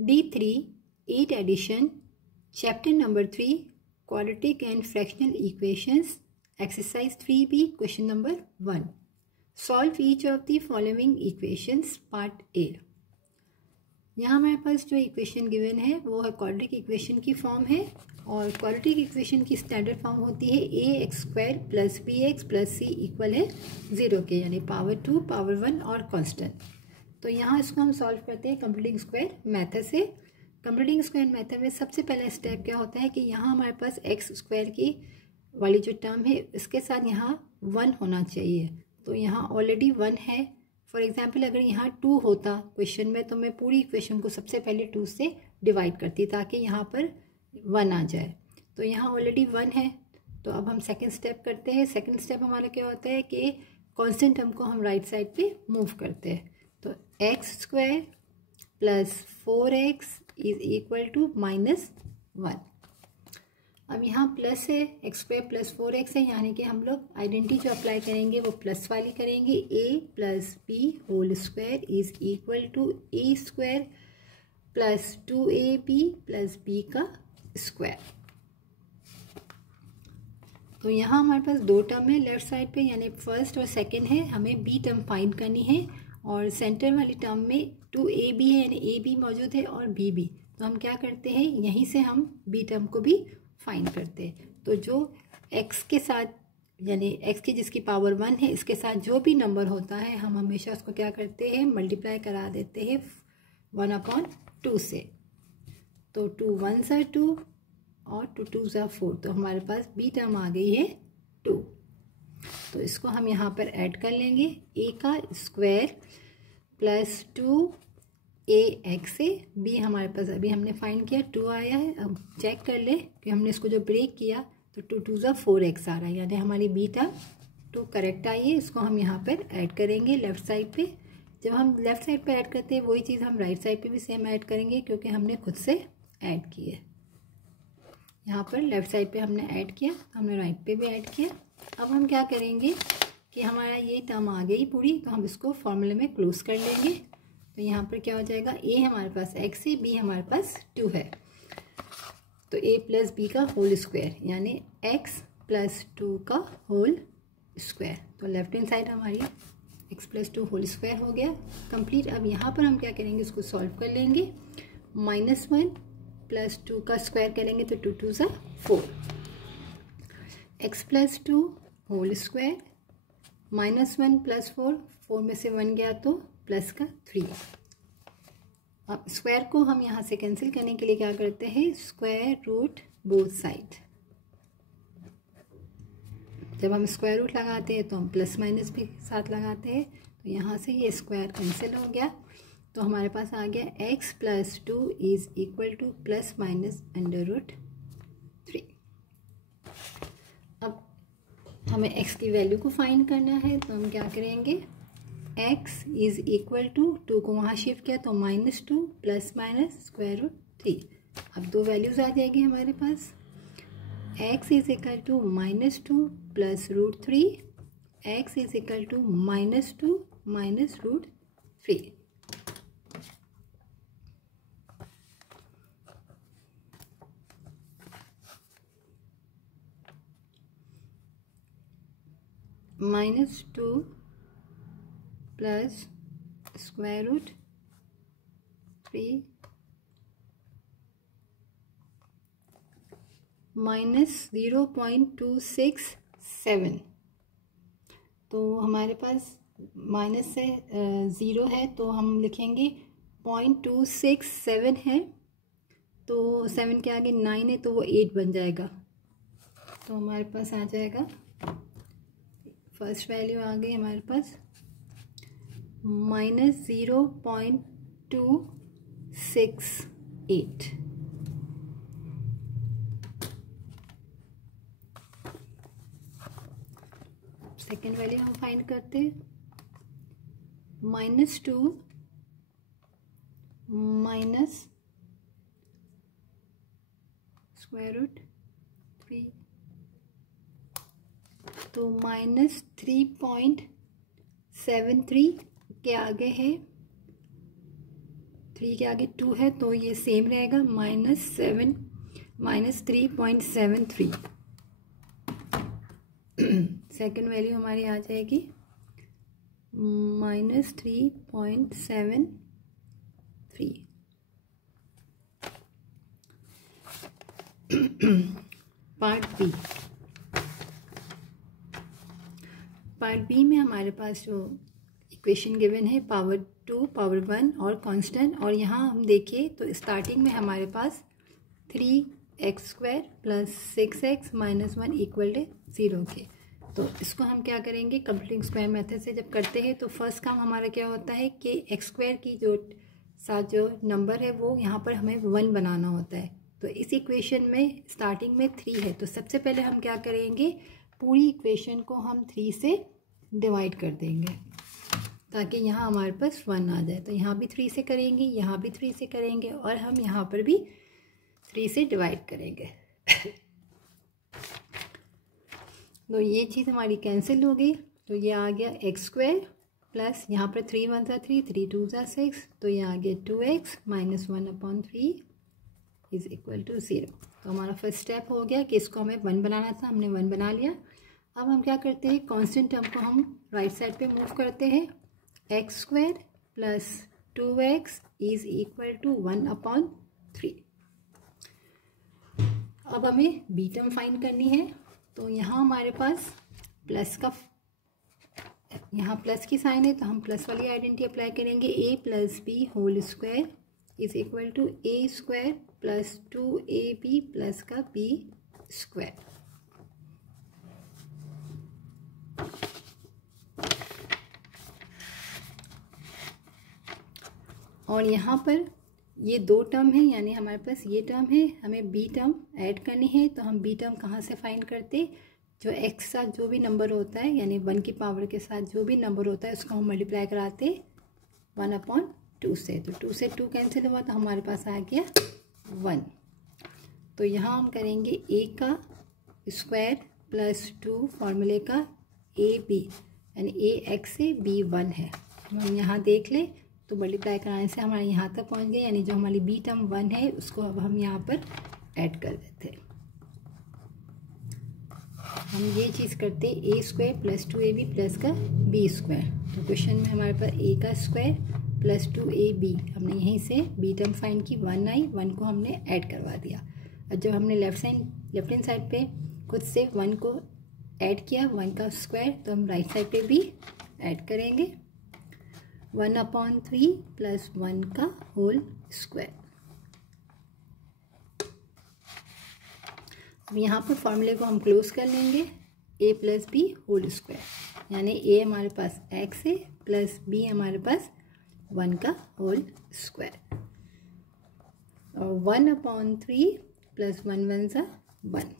D3 8 addition, chapter number 3, quadratic and fractional equations, exercise 3b, question number 1. Solve each of the following equations, part A. यहाँ हमारे पास जो equation given है वो है quadratic equation की form है और क्वाड्रेटिक इक्वेशन की स्टैंडर्ड फॉर्म होती है ax² + bx + c इक्वल है 0 के, यानी पावर 2, पावर 1 और कांस्टेंट। तो यहाँ इसको हम सॉल्व करते हैं कंप्लीटिंग स्क्वायर मेथड से। कंप्लीटिंग स्क्वायर मेथड में सबसे पहला स्टेप क्या होता है कि यहाँ हमारे पास x² की वाली जो टर्म है इसके साथ यहाँ 1 होना चाहिए। तो यहाँ ऑलरेडी 1 है। फॉर एग्जाम्पल अगर यहाँ 2 होता क्वेश्चन में तो मैं पूरी इक्वेशन को सबसे पहले 2 से डिवाइड करती ताकि यहाँ पर 1 आ जाए। तो यहाँ ऑलरेडी 1 है। तो अब हम सेकंड स्टेप करते हैं। सेकंड स्टेप हमारा क्या होता है कि कांस्टेंट टर्म को हम राइट साइड पे मूव करते हैं। तो x² + 4x = -1। अब यहाँ प्लस है, x² + 4x है, यानी कि हम लोग आइडेंटिटी जो अप्लाई करेंगे वो प्लस वाली करेंगे। a + b² = a² + 2ab + b का स्क्वायर। तो यहाँ हमारे पास दो टर्म है लेफ्ट साइड पे, यानी फर्स्ट और सेकंड है। हमें b टर्म फाइंड करनी है और सेंटर वाली टर्म में 2ab है, यानी ab मौजूद है और b भी। तो हम क्या करते हैं, यहीं से हम b टर्म को भी फाइंड करते हैं। तो जो x के साथ यानी x की जिसकी पावर 1 है इसके साथ जो भी नंबर होता है हम हमेशा उसको क्या करते हैं, मल्टीप्लाई करा देते हैं 1/2 से। तो 2 1s are 2 और 2 2s are 4। तो हमारे पास b टर्म आ गई है 2। तो इसको हम यहाँ पर ऐड कर लेंगे। a का स्क्वायर + 2ax से b हमारे पास अभी हमने फाइंड किया 2 आया है। अब चेक कर ले कि हमने इसको जो ब्रेक किया तो 2 2s are 4x आ रहा है, यानी हमारी b टर्म 2 करेक्ट आई है। इसको हम यहाँ पर ऐड करेंगे लेफ्ट साइड पे। जब हम लेफ्ट साइड पे ऐड करते हैं वही चीज़ हम राइट साइड पे भी सेम ऐड करेंगे क्योंकि हमने खुद से ऐड की है। यहाँ पर लेफ्ट साइड पे हमने ऐड किया, हमने राइट पे भी ऐड किया। अब हम क्या करेंगे कि हमारा ये टर्म आ गई पूरी, तो हम इसको फॉर्मूले में क्लोज कर लेंगे। तो यहाँ पर क्या हो जाएगा, a हमारे पास x है, b हमारे पास 2 है। तो a + b का होल स्क्वायर यानी x + 2 का होल स्क्वायर। तो लेफ्ट हैंड साइड हमारी x + 2 होल स्क्वायर हो गया कंप्लीट। अब यहाँ पर हम क्या करेंगे, इसको सॉल्व कर लेंगे। -1 + 2 का स्क्वायर करेंगे तो 2 2s are 4। x + 2 whole square -1 + 4, 4 में से 1 गया तो प्लस का 3। अब स्क्वायर को हम यहाँ से कैंसिल करने के लिए क्या करते हैं, स्क्वायर रूट बोथ साइड। जब हम स्क्वायर रूट लगाते हैं तो हम प्लस माइनस भी साथ लगाते हैं। तो यहाँ से ये स्क्वायर कैंसिल हो गया। तो हमारे पास आ गया x + 2 = ±√3। अब हमें x की वैल्यू को फाइंड करना है तो हम क्या करेंगे, x = 2 को वहाँ शिफ्ट किया तो -2 ±√3। अब दो वैल्यूज़ आ जाएगी हमारे पास। x = -2 +√3, x = -2 -√3। -2 + √3 -0.267। तो हमारे पास माइनस से 0 है तो हम लिखेंगे 0.267 है। तो 7 के आगे 9 है तो वो 8 बन जाएगा। तो हमारे पास आ जाएगा, फर्स्ट वैल्यू आ गई हमारे पास -0.268। सेकेंड वैल्यू हम फाइंड करते हैं, -2 √3। तो -3.73 के आगे है 3 के आगे 2 है तो ये सेम रहेगा, -3.73। सेकंड वैल्यू हमारी आ जाएगी -3.73। पार्ट बी में हमारे पास जो इक्वेशन गिवन है पावर 2, पावर 1 और कांस्टेंट, और यहाँ हम देखिए तो स्टार्टिंग में हमारे पास 3x² + 6x - 1 = 0 के। तो इसको हम क्या करेंगे, कंप्लीटिंग स्क्वायर मेथड से जब करते हैं तो फर्स्ट काम हमारा क्या होता है कि x² की जो साथ जो नंबर है वो यहाँ पर हमें 1 बनाना होता है। तो इस इक्वेशन में स्टार्टिंग में 3 है तो सबसे पहले हम क्या करेंगे, पूरी इक्वेशन को हम 3 से डिवाइड कर देंगे ताकि यहाँ हमारे पास 1 आ जाए। तो यहाँ भी 3 से करेंगे, यहाँ भी 3 से करेंगे और हम यहाँ पर भी 3 से डिवाइड करेंगे। तो ये चीज़ हमारी कैंसिल हो गई, तो ये आ गया x² प्लस यहाँ पर 3 × 1 = 3, 3 × 2 = 6, तो ये आ गया 2x - 1/3 = 0। तो हमारा फर्स्ट स्टेप हो गया कि इसको हमें 1 बनाना था, हमने 1 बना लिया। अब हम क्या करते हैं, कांस्टेंट टर्म को हम राइट साइड पे मूव करते हैं, x² + 2x = 1/3। अब हमें बी टर्म फाइंड करनी है, तो यहाँ हमारे पास प्लस का, यहाँ प्लस की साइन है तो हम प्लस वाली आइडेंटिटी अप्लाई करेंगे, a + b whole square = a² + 2ab plus का b स्क्वायर। और यहाँ पर ये 2 टर्म है, यानी हमारे पास ये टर्म है, हमें बी टर्म ऐड करनी है। तो हम बी टर्म कहाँ से फाइंड करते, जो x साथ जो भी नंबर होता है यानी 1 की पावर के साथ जो भी नंबर होता है उसको हम मल्टीप्लाई कराते 1/2 से। तो 2 से 2 कैंसिल हुआ तो हमारे पास आ गया 1। तो यहाँ हम करेंगे a का स्क्वायर प्लस 2 फॉर्मूले का ab, यानी ax से b 1 है। हम यहाँ देख लें तो मल्टीप्लाई कराने से हमारे यहाँ तक पहुँच गए, यानी जो हमारी बी टर्म 1 है उसको अब हम यहाँ पर ऐड कर देते हैं। हम ये चीज़ करते a² + 2ab प्लस का b स्क्वायर। तो क्वेश्चन में हमारे पास a का स्क्वायर प्लस 2ab, हमने यहीं से b टर्म फाइंड की, 1 आई, 1 को हमने ऐड करवा दिया। और जब हमने लेफ्ट हैंड साइड पे खुद से 1 को ऐड किया, 1 का स्क्वायर, तो हम राइट साइड पे भी ऐड करेंगे 1/3 + 1 का होल स्क्वायर। अब यहाँ पर फॉर्मूले को हम क्लोज कर लेंगे, a + b होल स्क्वायर, यानी a हमारे पास x है प्लस b हमारे पास 1 का होल स्क्वायर, और 1/3 + 1 × 1 = 1।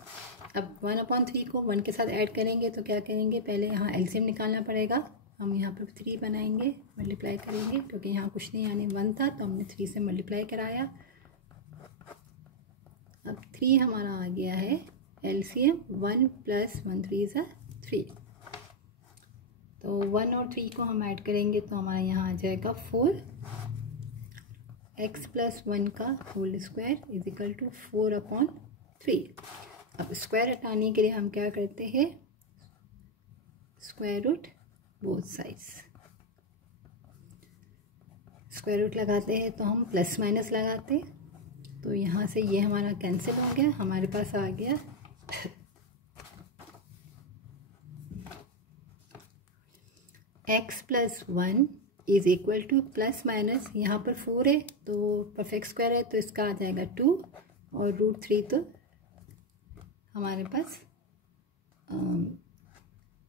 अब 1/3 को 1 के साथ ऐड करेंगे तो क्या करेंगे, पहले यहाँ एलसीएम निकालना पड़ेगा। हम यहाँ पर 3 बनाएंगे, मल्टीप्लाई करेंगे, क्योंकि यहाँ कुछ नहीं यानी 1 था तो हमने 3 से मल्टीप्लाई कराया। अब 3 हमारा आ गया है एलसीएम, 1 + 1 × 3 = 3। तो 1 और 3 को हम ऐड करेंगे तो हमारा यहाँ आ जाएगा 4, x + 1 का होल स्क्वायर = 4/3। अब स्क्वायर हटाने के लिए हम क्या करते हैं, square root both sides, square root लगाते हैं तो हम प्लस माइनस लगाते हैं। तो यहाँ से ये हमारा कैंसिल हो गया, हमारे पास आ गया x + 1 = प्लस माइनस, यहाँ पर 4 है तो परफेक्ट स्क्वायर है तो इसका आ जाएगा 2, और √3 तो हमारे पास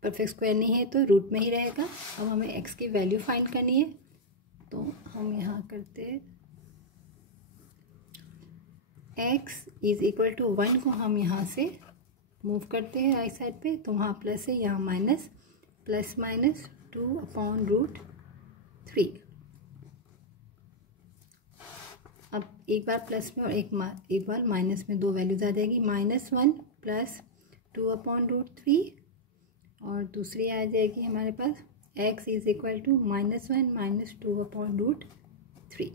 परफेक्ट स्क्वायर नहीं है तो रूट में ही रहेगा। अब हमें x की वैल्यू फाइंड करनी है, तो हम यहाँ करते हैं x = 1 को हम यहाँ से मूव करते हैं राइट साइड पे, तो वहाँ प्लस है, यहाँ माइनस, प्लस माइनस 2/√3। अब एक बार प्लस में और एक बार माइनस में 2 वैल्यूज आ जाएगी, -1 + 2/√3, और दूसरी आ जाएगी हमारे पास x = -1 - 2/√3।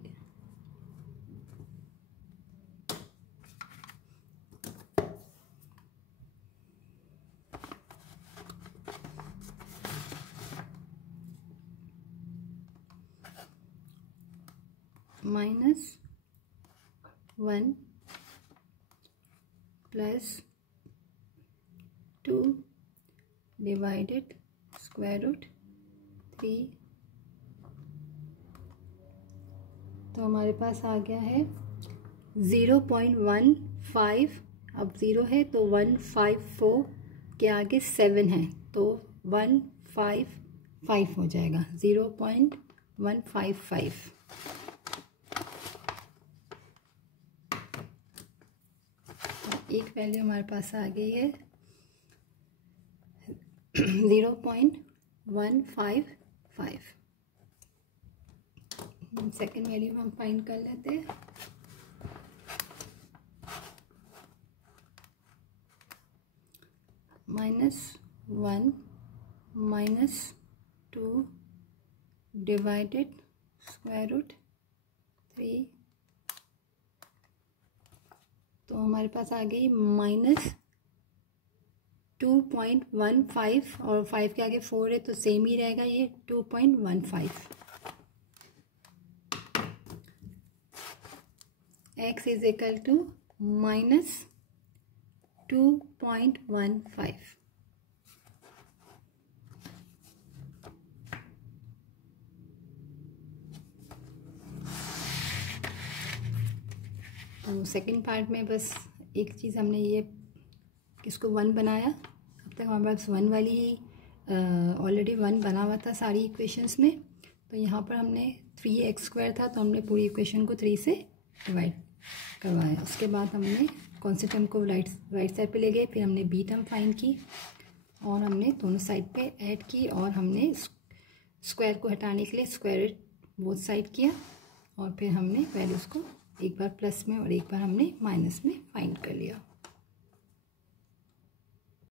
-1 + 2 डिवाइडेड √3। तो हमारे पास आ गया है 0.15। अब 0 है तो 154 के आगे 7 है तो 155 हो जाएगा, 0.155। एक वैल्यू हमारे पास आ गई है 0.155। सेकेंड वैल्यू हम फाइंड कर लेते हैं। -1 - 2 डिवाइडेड √3। तो हमारे पास आ गई -2.15 और 5 के आगे 4 है तो सेम ही रहेगा, ये 2.15। x is equal to -2.15। तो सेकंड पार्ट में बस एक चीज़ हमने ये इसको 1 बनाया। अब तक हमारे पास 1 वाली ही ऑलरेडी 1 बना हुआ था सारी इक्वेशंस में। तो यहाँ पर हमने 3x² था तो हमने पूरी इक्वेशन को 3 से डिवाइड करवाया। उसके बाद हमने कौन-से टर्म को राइट साइड पे ले गए, फिर हमने बी टर्म फाइंड की और हमने दोनों साइड पे ऐड की और हमने स्क्वायर को हटाने के लिए स्क्वायर बोथ साइड किया और फिर हमने वैल्यूज़ को एक बार प्लस में और एक बार हमने माइनस में फाइंड कर लिया।